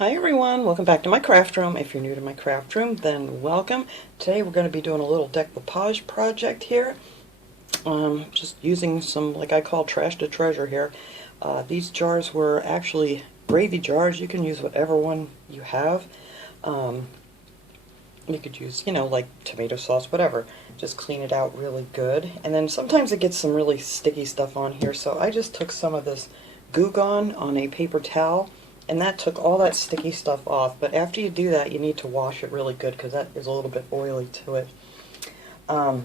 Hi everyone, welcome back to my craft room. If you're new to my craft room, then welcome. Today we're going to be doing a little decoupage project here. Just using some, like I call trash to treasure here. These jars were actually gravy jars. You can use whatever one you have. You could use, like tomato sauce, whatever. Just clean it out really good. And then sometimes it gets some really sticky stuff on here, so I just took some of this Goo Gone on a paper towel, and that took all that sticky stuff off. But after you do that, you need to wash it really good because that is a little bit oily to it. I'm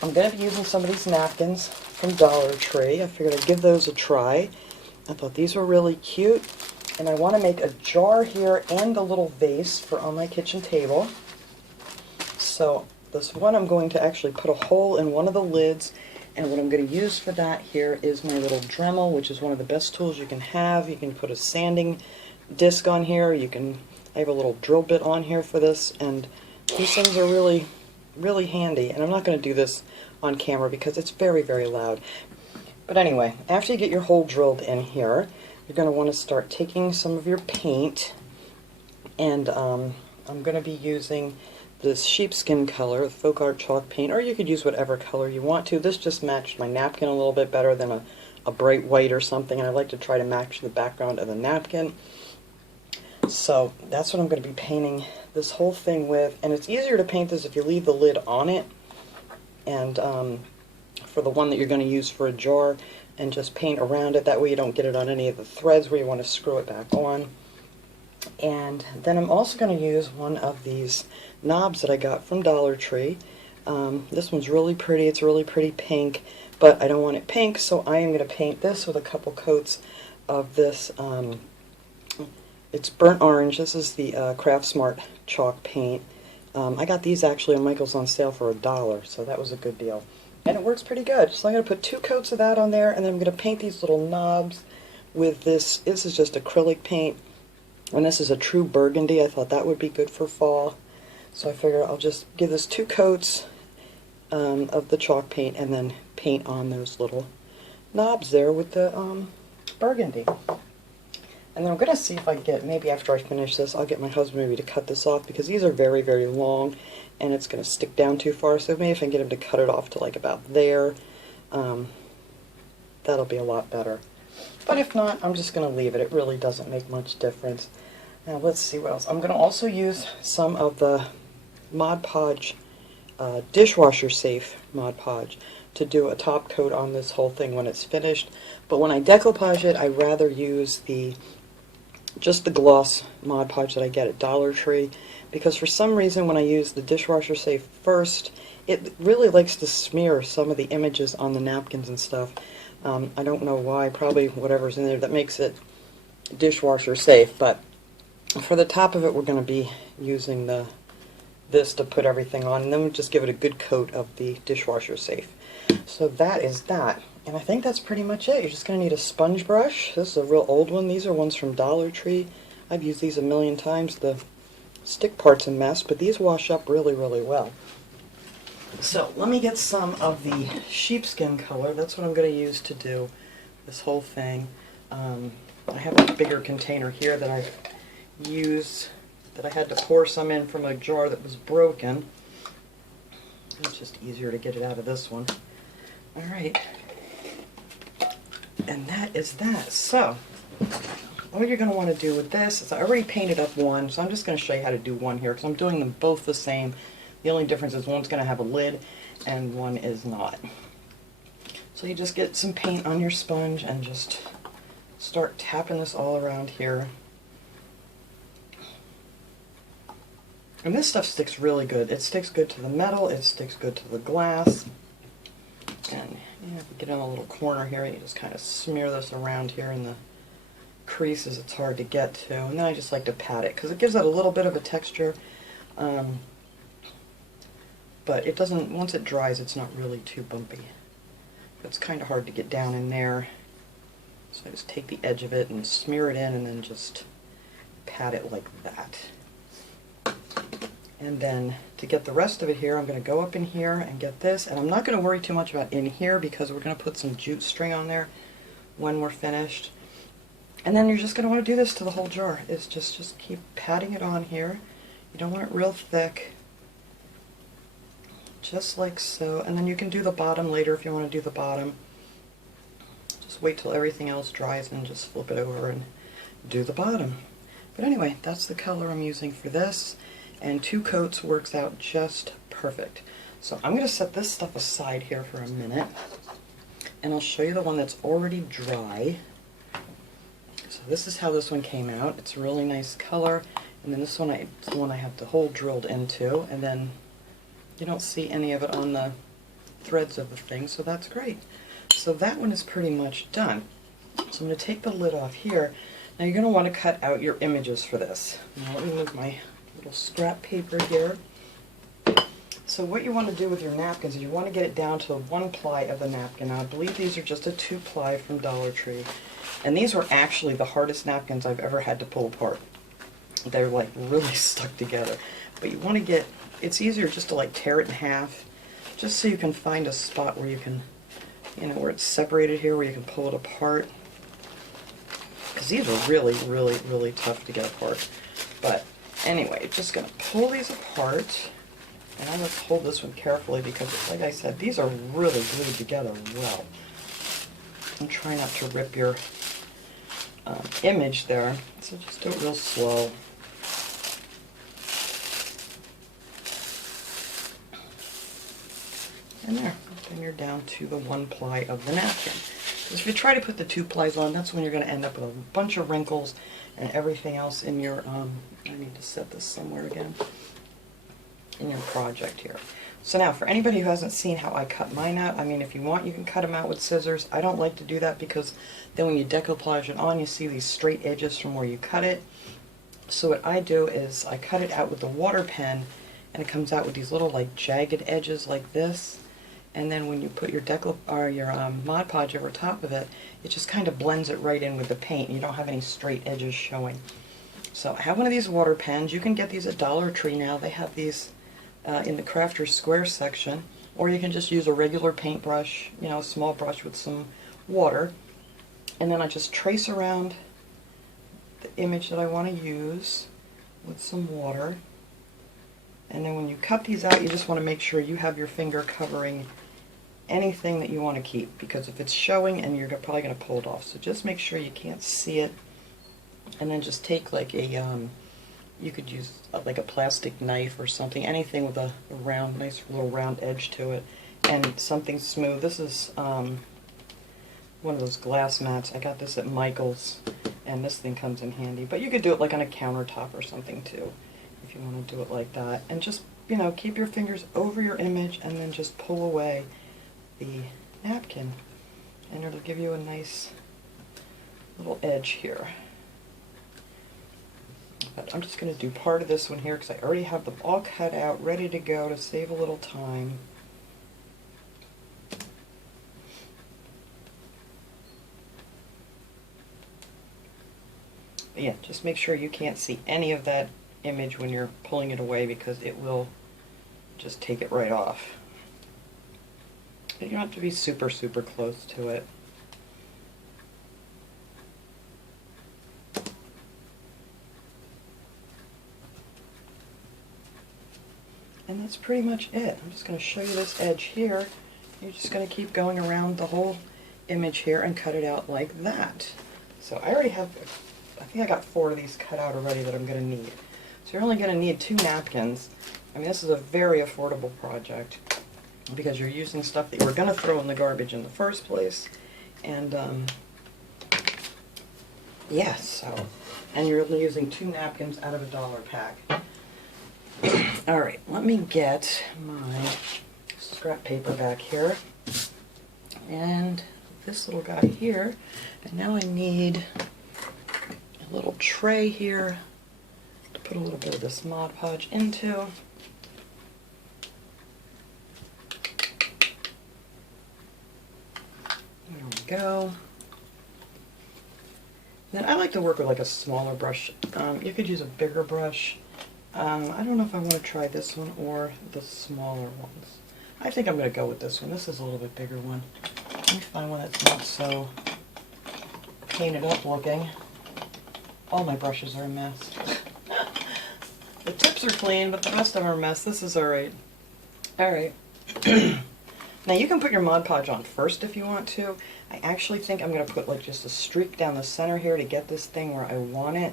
going to be using some of these napkins from Dollar Tree. I figured I'd give those a try. I thought these were really cute, and I want to make a jar here and a little vase for on my kitchen table. So this one, I'm going to actually put a hole in one of the lids, and what I'm going to use for that here is my little Dremel, which is one of the best tools you can have. You can put a sanding disc on here. I have a little drill bit on here for this, and these things are really, really handy. And I'm not going to do this on camera because it's very, very loud. But anyway, after you get your hole drilled in here, you're going to want to start taking some of your paint, and I'm going to be using this sheepskin color, folk art chalk paint, or you could use whatever color you want to. This just matched my napkin a little bit better than a bright white or something, and I like to try to match the background of the napkin. So that's what I'm going to be painting this whole thing with, and it's easier to paint this if you leave the lid on it, and for the one that you're going to use for a jar, and just paint around it. That way you don't get it on any of the threads where you want to screw it back on. And then I'm also going to use one of these knobs that I got from Dollar Tree. This one's really pretty. It's a really pretty pink, but I don't want it pink, so I am going to paint this with a couple coats of this. It's burnt orange. This is the Craft Smart chalk paint. I got these actually on Michael's on sale for $1, so that was a good deal. And it works pretty good. So I'm going to put 2 coats of that on there, and then I'm going to paint these little knobs with this. This is just acrylic paint. And this is a true burgundy. I thought that would be good for fall. So I figured I'll just give this 2 coats of the chalk paint and then paint on those little knobs there with the burgundy. And then I'm going to see if I get, maybe after I finish this, I'll get my husband maybe to cut this off because these are very, very long and it's going to stick down too far. So maybe if I can get him to cut it off to like about there, that'll be a lot better. But if not, I'm just going to leave it. It really doesn't make much difference. Now let's see what else. I'm going to also use some of the Mod Podge dishwasher safe Mod Podge to do a top coat on this whole thing when it's finished. But when I decoupage it, I rather use just the gloss Mod Podge that I get at Dollar Tree, because for some reason when I use the dishwasher safe first, it really likes to smear some of the images on the napkins and stuff. I don't know why, probably whatever's in there that makes it dishwasher safe, but for the top of it we're going to be using this to put everything on, and then we'll just give it a good coat of the dishwasher safe. So that is that, and I think that's pretty much it. You're just going to need a sponge brush. This is a real old one. These are ones from Dollar Tree. I've used these a million times. The stick part's a mess, but these wash up really, really well. So let me get some of the sheepskin color. That's what I'm going to use to do this whole thing. I have a bigger container here that I've used, that I had to pour some in from a jar that was broken. It's just easier to get it out of this one. Alright. And that is that. So, what you're going to want to do with this is I already painted up one, so I'm just going to show you how to do one here because I'm doing them both the same. The only difference is one's going to have a lid and one is not. So you just get some paint on your sponge and just start tapping this all around here. And this stuff sticks really good. It sticks good to the metal, it sticks good to the glass. And if you get in a little corner here, you just kind of smear this around here in the creases it's hard to get to. And then I just like to pat it because it gives it a little bit of a texture. But it doesn't, once it dries, it's not really too bumpy. It's kind of hard to get down in there. So I just take the edge of it and smear it in and then just pat it like that. And then to get the rest of it here, I'm going to go up in here and get this. And I'm not going to worry too much about in here because we're going to put some jute string on there when we're finished. And then you're just going to want to do this to the whole jar. Is just keep patting it on here. You don't want it real thick. Just like so. And then you can do the bottom later if you want to do the bottom. Just wait till everything else dries and just flip it over and do the bottom. But anyway, that's the color I'm using for this. And 2 coats works out just perfect. So I'm going to set this stuff aside here for a minute. And I'll show you the one that's already dry. So this is how this one came out. It's a really nice color. And then this one, it's the one I have the hole drilled into. And then you don't see any of it on the threads of the thing, so that's great. So that one is pretty much done. So I'm going to take the lid off here. Now you're going to want to cut out your images for this. Now let me move my little scrap paper here. So what you want to do with your napkins is you want to get it down to 1 ply of the napkin. Now I believe these are just a 2 ply from Dollar Tree. And these were actually the hardest napkins I've ever had to pull apart. They're like really stuck together. But you want to get, it's easier just to like tear it in half, just so you can find a spot where you can, you know, where it's separated here, where you can pull it apart. Because these are really, really, really tough to get apart. But anyway, just going to pull these apart. And I'm going to hold this one carefully because, like I said, these are really glued together well. And try not to rip your image there. So just do it real slow. And there, then you're down to the 1 ply of the napkin. Because if you try to put the 2 plies on, that's when you're going to end up with a bunch of wrinkles and everything else in your, I need to set this somewhere again, in your project here. So now, for anybody who hasn't seen how I cut mine out, I mean, if you want, you can cut them out with scissors. I don't like to do that because then when you decoupage it on, you see these straight edges from where you cut it. So what I do is I cut it out with the water pen, and it comes out with these little like jagged edges like this. And then when you put your Mod Podge over top of it, it just kind of blends it right in with the paint. You don't have any straight edges showing. So I have one of these water pens. You can get these at Dollar Tree now. They have these in the Crafter's Square section. Or you can just use a regular paintbrush, you know, a small brush with some water. And then I just trace around the image that I want to use with some water. And then when you cut these out, you just want to make sure you have your finger covering anything that you want to keep, because if it's showing, and you're probably going to pull it off. So just make sure you can't see it, and then just take like a, you could use like a plastic knife or something, anything with a round, nice little round edge to it, and something smooth. This is one of those glass mats. I got this at Michael's, and this thing comes in handy. But you could do it like on a countertop or something too, if you want to do it like that. And just, you know, keep your fingers over your image and then just pull away the napkin, and it'll give you a nice little edge here. But I'm just going to do part of this one here because I already have them all cut out, ready to go, to save a little time. But yeah, just make sure you can't see any of that image when you're pulling it away, because it will just take it right off. But you don't have to be super, super close to it. And that's pretty much it. I'm just going to show you this edge here. You're just going to keep going around the whole image here and cut it out like that. So I already have, I think I got 4 of these cut out already that I'm going to need. So you're only going to need 2 napkins. I mean, this is a very affordable project because you're using stuff that you were going to throw in the garbage in the first place. And yeah, so, and you're only using 2 napkins out of a $1 pack. Alright, let me get my scrap paper back here. And this little guy here. And now I need a little tray here to put a little bit of this Mod Podge into. There we go. Then I like to work with like a smaller brush. You could use a bigger brush. I don't know if I want to try this one or the smaller ones. I think I'm going to go with this one. This is a little bit bigger one. Let me find one that's not so painted up looking. All my brushes are a mess. The tips are clean, but the rest of them are a mess. This is alright. Alright. Now you can put your Mod Podge on first if you want to. I actually think I'm going to put like just a streak down the center here to get this thing where I want it.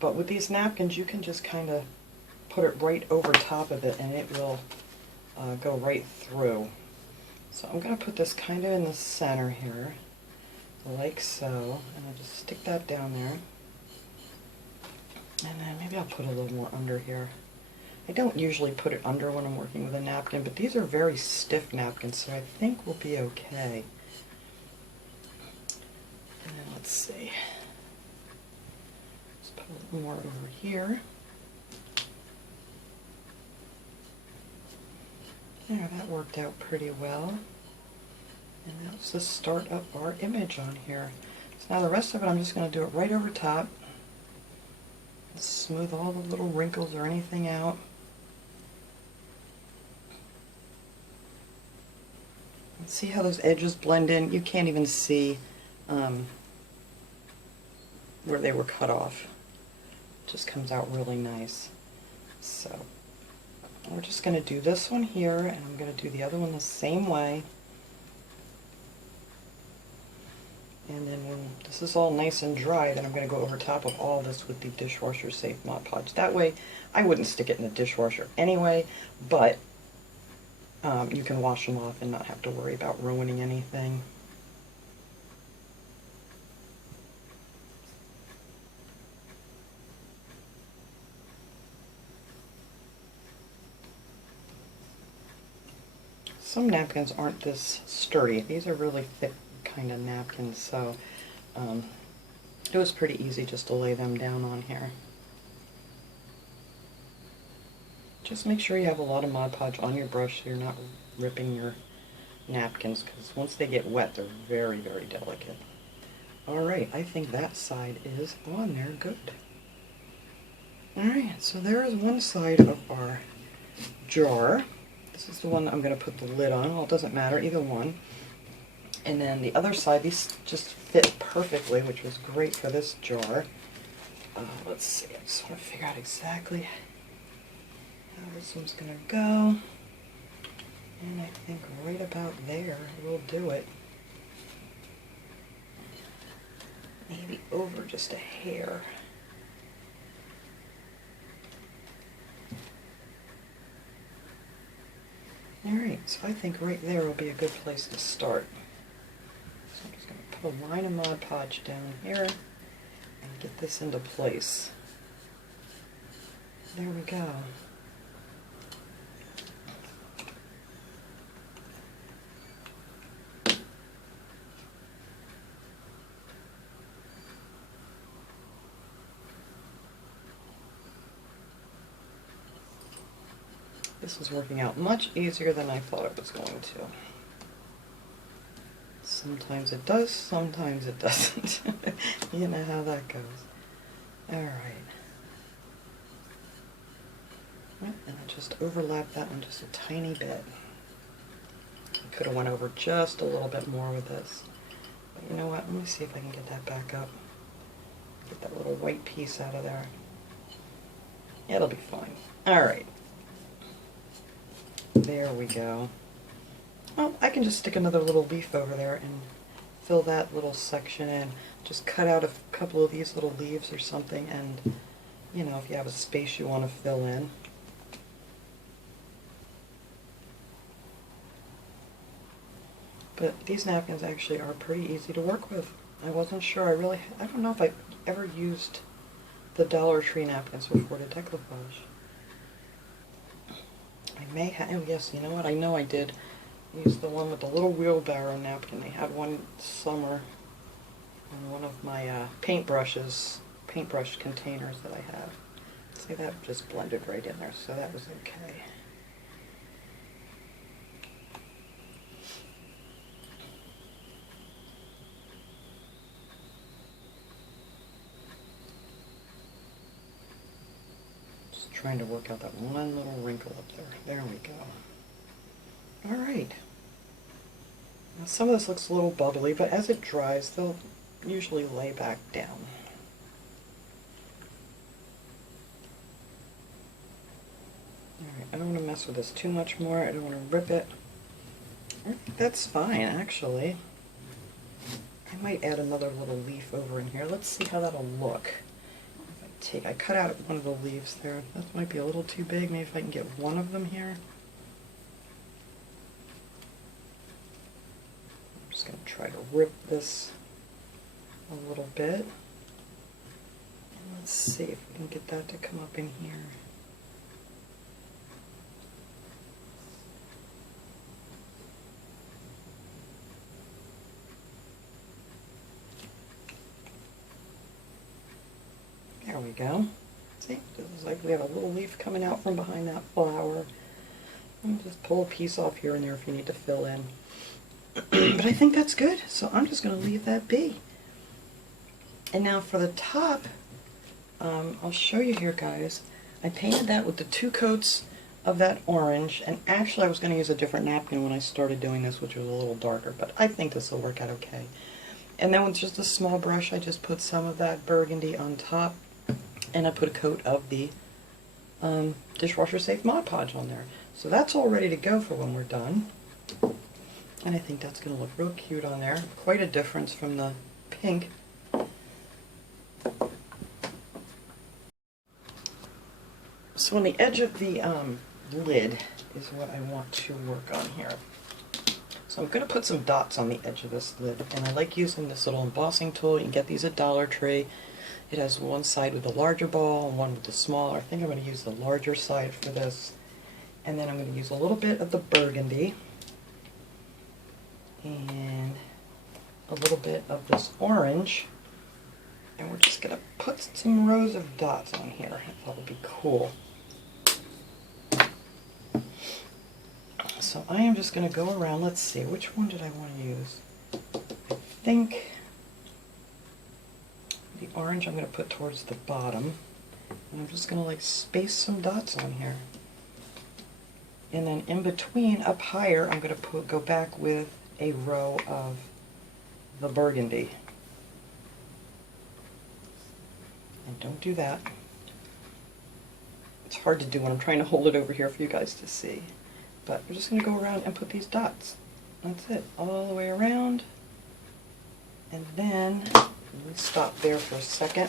But with these napkins you can just kind of put it right over top of it and it will go right through. So I'm going to put this kind of in the center here, like so, and I'll just stick that down there. And then maybe I'll put a little more under here. I don't usually put it under when I'm working with a napkin, but these are very stiff napkins, so I think we'll be okay. And then let's see. Let's put a little more over here. There, that worked out pretty well. And that's the start of our image on here. So now the rest of it I'm just going to do it right over top. Smooth all the little wrinkles or anything out. And see how those edges blend in? You can't even see where they were cut off. It just comes out really nice. So we're just going to do this one here, and I'm going to do the other one the same way. And then when this is all nice and dry, then I'm going to go over top of all this with the dishwasher safe Mod Podge. That way, I wouldn't stick it in the dishwasher anyway, but you can wash them off and not have to worry about ruining anything. Some napkins aren't this sturdy. These are really thick kind of napkins, so it was pretty easy just to lay them down on here. Just make sure you have a lot of Mod Podge on your brush so you're not ripping your napkins, because once they get wet they're very, very delicate. Alright, I think that side is on there good. Alright, so there is one side of our jar. This is the one I'm going to put the lid on. Well, it doesn't matter, either one. And then the other side, these just fit perfectly, which was great for this jar. Let's see, I just want to figure out exactly how this one's going to go. And I think right about there will do it. Maybe over just a hair. Alright, so I think right there will be a good place to start. So I'm just going to put a line of Mod Podge down here and get this into place. There we go. This is working out much easier than I thought it was going to. Sometimes it does, sometimes it doesn't. You know how that goes. Alright. And I just overlap that one just a tiny bit. I could have went over just a little bit more with this. But you know what, let me see if I can get that back up. Get that little white piece out of there. It'll be fine. Alright. There we go. Well, I can just stick another little leaf over there and fill that little section in. Just cut out a couple of these little leaves or something, and, you know, if you have a space you want to fill in. But these napkins actually are pretty easy to work with. I wasn't sure. I don't know if I've ever used the Dollar Tree napkins before to decoupage. I may have, oh yes, you know what, I know I did use the one with the little wheelbarrow napkin. They had one summer in one of my paintbrush containers that I have. See, that just blended right in there, so that was okay. Trying to work out that one little wrinkle up there. There we go. Alright. Now some of this looks a little bubbly, but as it dries, they'll usually lay back down. I don't want to mess with this too much more. I don't want to rip it. I think that's fine, actually. I might add another little leaf over in here. Let's see how that'll look. I cut out one of the leaves there. That might be a little too big. Maybe if I can get one of them here. I'm just going to try to rip this a little bit. And let's see if we can get that to come up in here. There we go. See, this is like we have a little leaf coming out from behind that flower. And just pull a piece off here and there if you need to fill in. But I think that's good, so I'm just going to leave that be. And now for the top, I'll show you here, guys. I painted that with the 2 coats of that orange, and actually I was going to use a different napkin when I started doing this, which was a little darker, but I think this will work out okay. And then with just a small brush, I just put some of that burgundy on top. And I put a coat of the dishwasher safe Mod Podge on there. So that's all ready to go for when we're done. And I think that's going to look real cute on there. Quite a difference from the pink. So on the edge of the lid is what I want to work on here. So I'm going to put some dots on the edge of this lid. And I like using this little embossing tool. You can get these at Dollar Tree. It has one side with the larger ball and one with the smaller. I think I'm going to use the larger side for this. And then I'm going to use a little bit of the burgundy and a little bit of this orange. And we're just going to put some rows of dots on here. I thought would be cool. So I am just going to go around. Let's see, which one did I want to use? I think the orange I'm going to put towards the bottom, and I'm just going to like space some dots on here. And then in between, up higher, I'm going to go back with a row of the burgundy. And don't do that. It's hard to do when I'm trying to hold it over here for you guys to see. But we're just going to go around and put these dots. That's it, all the way around. And then let me stop there for a second.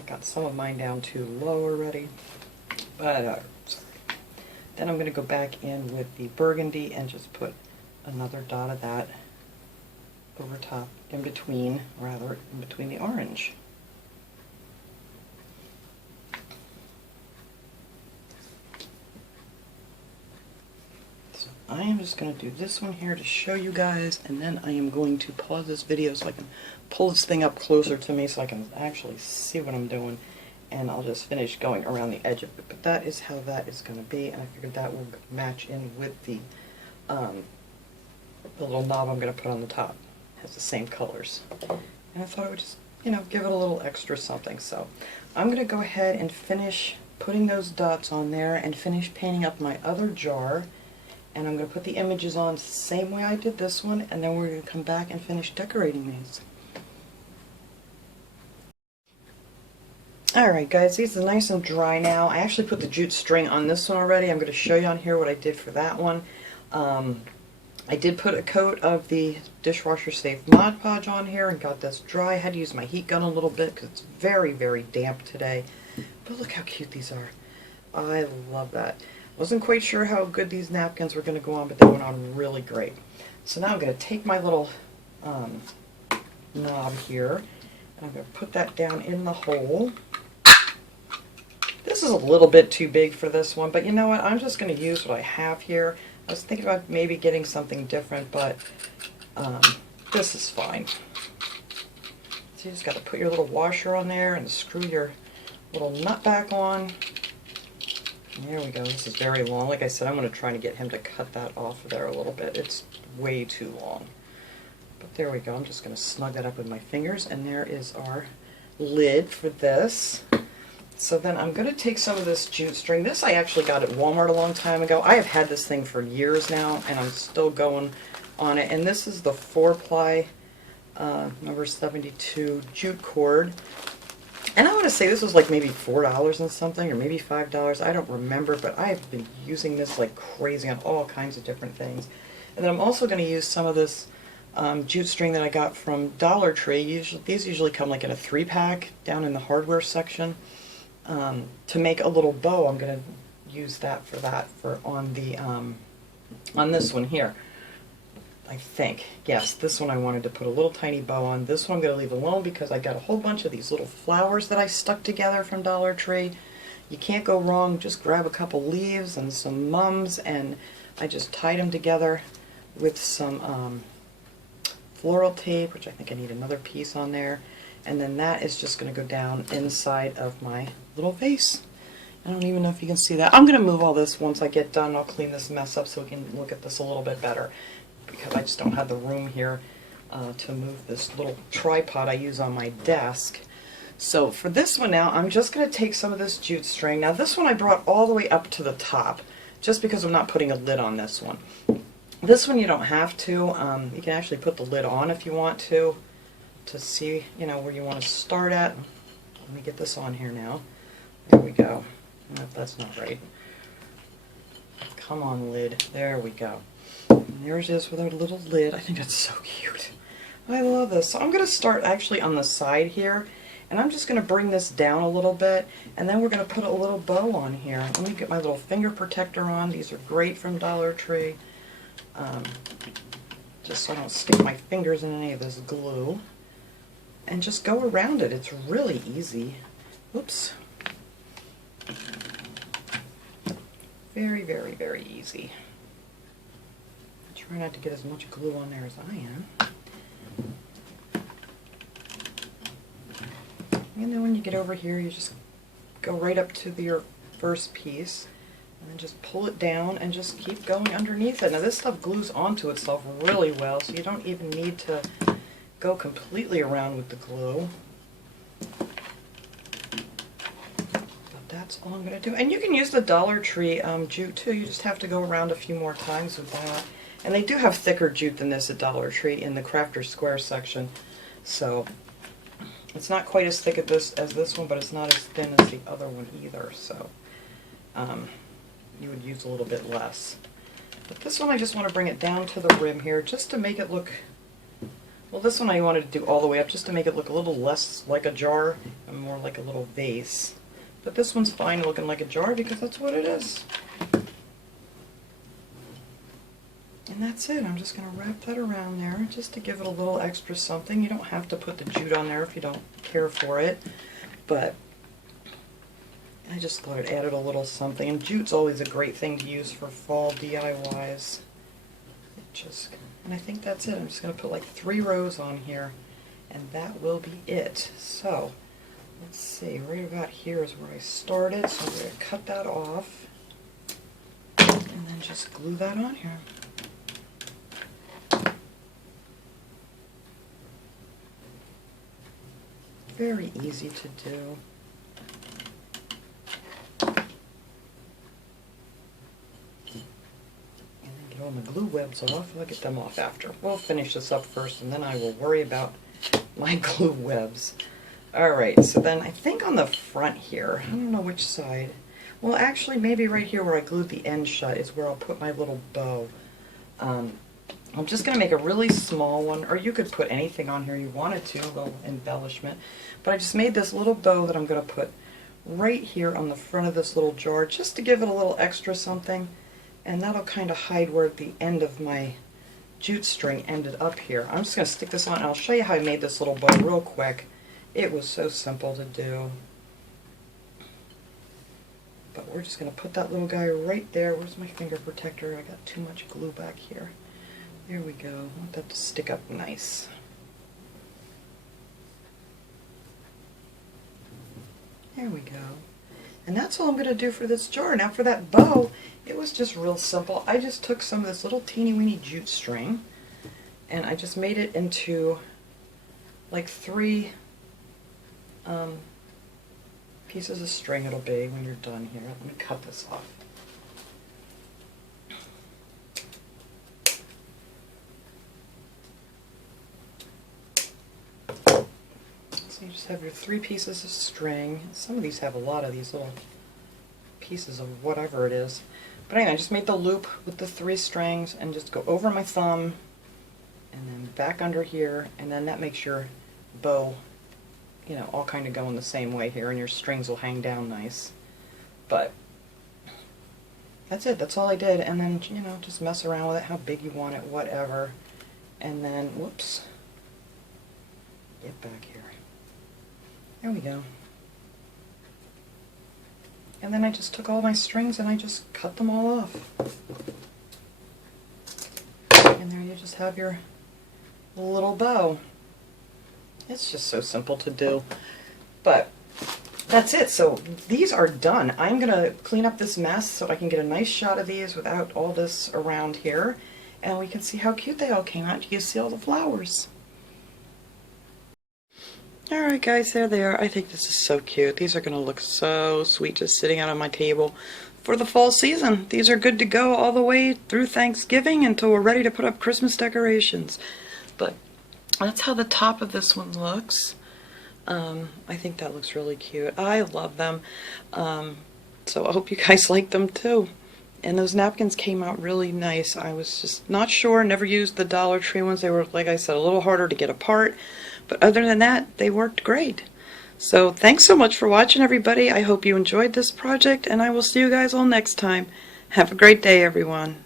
I got some of mine down too low already, but sorry. Then I'm going to go back in with the burgundy and just put another dot of that over top, in between the orange. So I am just going to do this one here to show you guys, and then I am going to pause this video so I can pull this thing up closer to me so I can actually see what I'm doing, and I'll just finish going around the edge of it. But that is how that is going to be, and I figured that will match in with the little knob I'm going to put on the top. It has the same colors. And I thought it would just, you know, give it a little extra something. So I'm going to go ahead and finish putting those dots on there and finish painting up my other jar. And I'm going to put the images on the same way I did this one, and then we're going to come back and finish decorating these. Alright guys, these are nice and dry now. I actually put the jute string on this one already. I'm going to show you on here what I did for that one. I did put a coat of the dishwasher safe Mod Podge on here and got this dry. I had to use my heat gun a little bit because it's very, very damp today. But look how cute these are. I love that. Wasn't quite sure how good these napkins were going to go on, but they went on really great. So now I'm going to take my little knob here, and I'm going to put that down in the hole. This is a little bit too big for this one, but you know what? I'm just going to use what I have here. I was thinking about maybe getting something different, but this is fine. So you just got to put your little washer on there and screw your little nut back on. There we go. This is very long. Like I said, I'm going to try to get him to cut that off of there a little bit. It's way too long. But there we go. I'm just going to snug that up with my fingers, and there is our lid for this. So then I'm going to take some of this jute string. This I actually got at Walmart a long time ago. I have had this thing for years now, and I'm still going on it. And this is the 4-ply number 72 jute cord. And I want to say this was like maybe $4 and something, or maybe $5. I don't remember, but I've been using this like crazy on all kinds of different things. And then I'm also going to use some of this jute string that I got from Dollar Tree. These usually come like in a 3-pack down in the hardware section. To make a little bow, I'm going to use that for on the on this one here. I think. Yes, this one I wanted to put a little tiny bow on. This one I'm going to leave alone because I got a whole bunch of these little flowers that I stuck together from Dollar Tree. You can't go wrong. Just grab a couple leaves and some mums, and I just tied them together with some floral tape, which I think I need another piece on there. And then that is just going to go down inside of my little vase. I don't even know if you can see that. I'm going to move all this once I get done. I'll clean this mess up so we can look at this a little bit better, because I just don't have the room here to move this little tripod I use on my desk. So for this one now, I'm just going to take some of this jute string. Now this one I brought all the way up to the top, just because I'm not putting a lid on this one. This one you don't have to. You can actually put the lid on if you want to see, you know, where you want to start at. Let me get this on here now. There we go. No, that's not right. Come on, lid. There we go. And there it is with our little lid. I think that's so cute. I love this. So I'm going to start actually on the side here, and I'm just going to bring this down a little bit, and then we're going to put a little bow on here. Let me get my little finger protector on. These are great from Dollar Tree. Just so I don't stick my fingers in any of this glue. And just go around it. It's really easy. Oops. Very, very, very easy. Try not to get as much glue on there as I am. And then when you get over here, you just go right up to your first piece, and then just pull it down and just keep going underneath it. Now this stuff glues onto itself really well, so you don't even need to go completely around with the glue. That's all I'm going to do. And you can use the Dollar Tree jute too. You just have to go around a few more times with that. And they do have thicker jute than this at Dollar Tree in the Crafter Square section. So it's not quite as thick as this one, but it's not as thin as the other one either. So you would use a little bit less. But this one I just want to bring it down to the rim here just to make it look, well, this one I wanted to do all the way up just to make it look a little less like a jar and more like a little vase. But this one's fine looking like a jar because that's what it is. And that's it. I'm just going to wrap that around there just to give it a little extra something. You don't have to put the jute on there if you don't care for it, but I just thought it added a little something. And jute's always a great thing to use for fall DIYs. And I think that's it. I'm just going to put like 3 rows on here, and that will be it. So let's see, right about here is where I started, so I'm going to cut that off and then just glue that on here. Very easy to do. And then get all my glue webs off. I'll get them off after. We'll finish this up first, and then I will worry about my glue webs. Alright, so then I think on the front here, I don't know which side. Well, actually, maybe right here where I glued the end shut is where I'll put my little bow. I'm just going to make a really small one, or you could put anything on here you wanted to, a little embellishment. But I just made this little bow that I'm going to put right here on the front of this little jar, just to give it a little extra something. And that'll kind of hide where the end of my jute string ended up here. I'm just going to stick this on, and I'll show you how I made this little bow real quick. It was so simple to do. But we're just going to put that little guy right there. Where's my finger protector? I got too much glue back here. There we go. I want that to stick up nice. There we go. And that's all I'm going to do for this jar. Now for that bow, it was just real simple. I just took some of this little teeny weeny jute string, and I just made it into like 3 pieces of string it'll be when you're done here. Let me cut this off. So you just have your 3 pieces of string. Some of these have a lot of these little pieces of whatever it is. But anyway, I just made the loop with the 3 strings and just go over my thumb and then back under here, and then that makes your bow, you know, all kind of going the same way here, and your strings will hang down nice. But that's it, that's all I did. And then, you know, just mess around with it, how big you want it, whatever. And then, whoops, get back here. There we go. And then I just took all my strings and I just cut them all off. And there you just have your little bow. It's just so simple to do. But that's it. So these are done. I'm going to clean up this mess so I can get a nice shot of these without all this around here. And we can see how cute they all came out. You see all the flowers. Alright guys, there they are. I think this is so cute. These are going to look so sweet just sitting out on my table for the fall season. These are good to go all the way through Thanksgiving until we're ready to put up Christmas decorations. But that's how the top of this one looks. I think that looks really cute. I love them. So I hope you guys like them too. And those napkins came out really nice. I was just not sure, never used the Dollar Tree ones. They were, like I said, a little harder to get apart. But other than that, they worked great. So thanks so much for watching, everybody. I hope you enjoyed this project, and I will see you guys all next time. Have a great day, everyone.